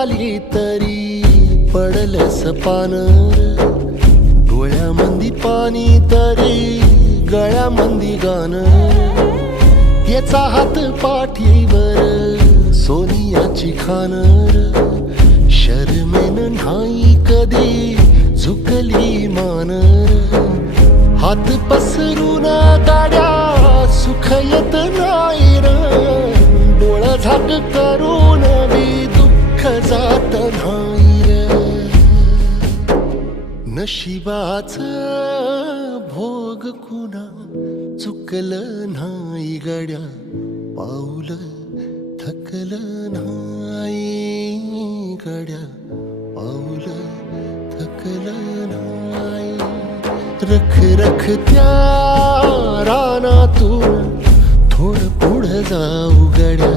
आली तरी पडलस पानर, डोळ्यामंदी पाणी तरी गळ्यामंदी गाणं. याचा हात पाठीवर सोनियाची खानर, शर्मेन नाही कधी झुकली मानर. हात पसरून गाड्या सुख येत नाही र, डोळा झाक करून बी दुःख जात नाही र. नशिबाचं भोग कुणा चुकलं नाही गड्या, पाऊल थकलं नाही गड्या, पाऊल थकलं नाही. रख रख त्या रानातून थोडं पुढं जाऊ गड्या,